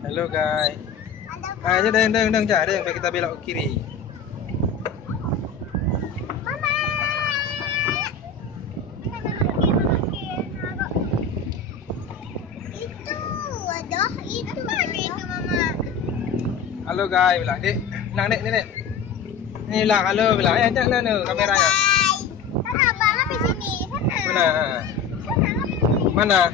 Hello guys. Aja deng cari yang kita belok ke kiri. Mama. Itu ada itu mama. Halo guys, bilang dek, nih dek. Ini bilang halo, bilang ajak lah nih kameranya. Sana abang di sini, sana. Mana? Sana. Mana?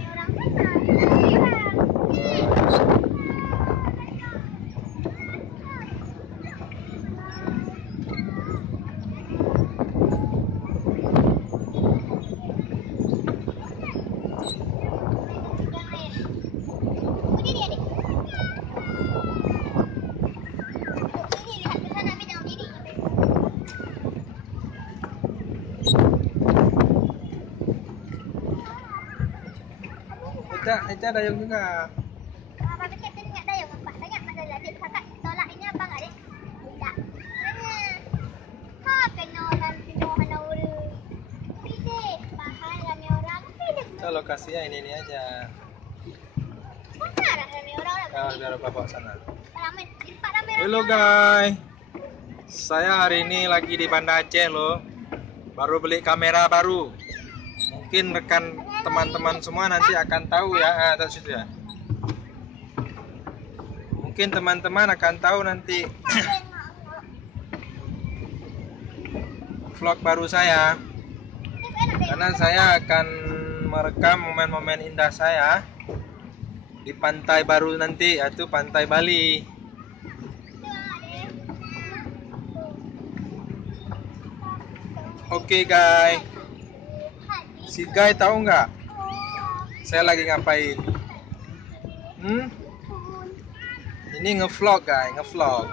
Eca dayung juga. Abang kata tu ingat dayung apa? Tanya mak Dala, adik kakak tolak ini abang adik? Tidak. Tanya. Ha kena orang ura. Tidak, bahaya ramai orang. Tidak. So lokasinya ini aja. Mana ramai orang? Biar bapak sana. Ramai, tempat ramai orang. Halo guys. Saya hari ini lagi di Banda Aceh loh. Baru beli kamera baru. Mungkin rekan teman-teman semua nanti akan tahu ya, dari situ ya. Mungkin teman-teman akan tahu nanti vlog baru saya. Karena saya akan merekam momen-momen indah saya di pantai baru nanti, yaitu Pantai Bali. Oke guys. Si Guy tahu nggak? Saya lagi ngapain? Ini ngevlog guys, ngevlog.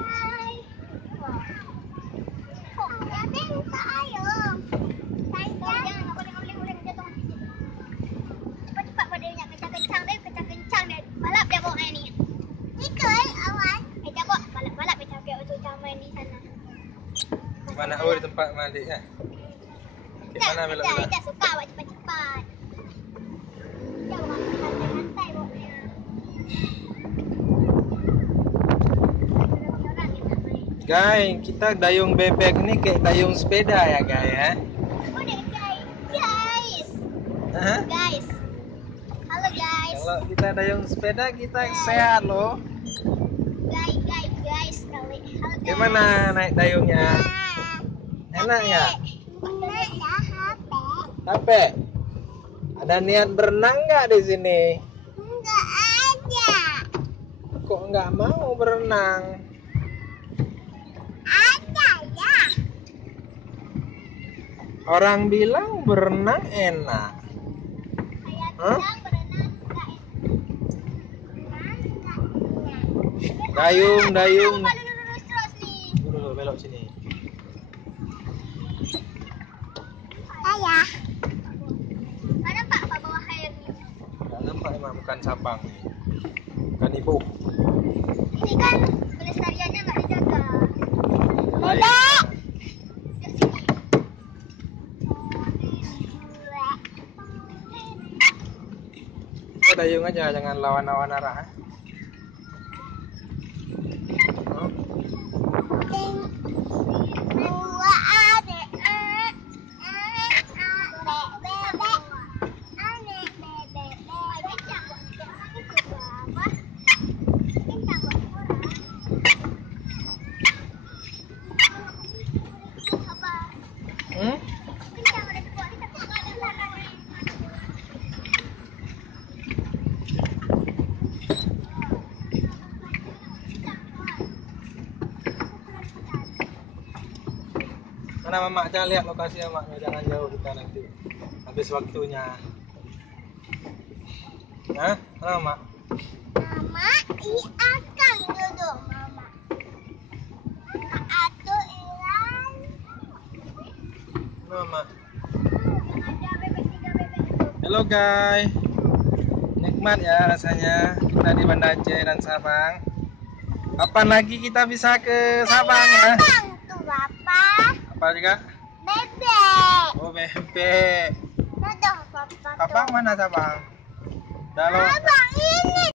Cepat-cepat badannya kencang-kencang deh, kencang-kencang deh. Balap dia bawa ni. Ikut awan. Jabok balap-balap dia cakap untuk main di sana. Di mana? Oh, di tempat mandiknya. Di mana belok-belok? Kita suka buat cepat-cepat. Dia bawa santai-santai bawanya. Guys, kita dayung bebek ini kayak dayung sepeda ya guys ya. Oh, guys. Guys. Halo guys. Kalau kita dayung sepeda kita sehat loh. Guys kali. Halo guys. Gimana naik dayungnya? Enak nggak? Capek? Ada niat berenang nggak di sini? Enggak ada. Kok nggak mau berenang? Ada ya. Orang bilang berenang enak. Saya Hah? bilang berenang enggak enak. Dayung. Lurus terus nih. Dulu belok sini. Ayah. Mana Pak bawah air nih? Nggak nampak emang bukan cabang nih. Bukan ibu. Ini kan pelestariannya nggak dijaga. Bebek. Kita dayung aja, jangan lawan-lawan arah. Mana Mama? Jangan lihat lokasi Mama, jangan jauh kita nanti habis waktunya. Hah? Mana Mama? Mama, ini akan duduk Mama. Atau ilan. Mana Mama? Ada bebek 3 bebek itu. Halo guys. Nikmat ya rasanya kita di Banda Aceh dan Sabang. Kapan lagi kita bisa ke Sabang ya? Abang tuh Bapak. Apa juga? Bebek. Oh bebek. Dadah Bapak. Sabang mana Sabang? Dalam. Abang ini.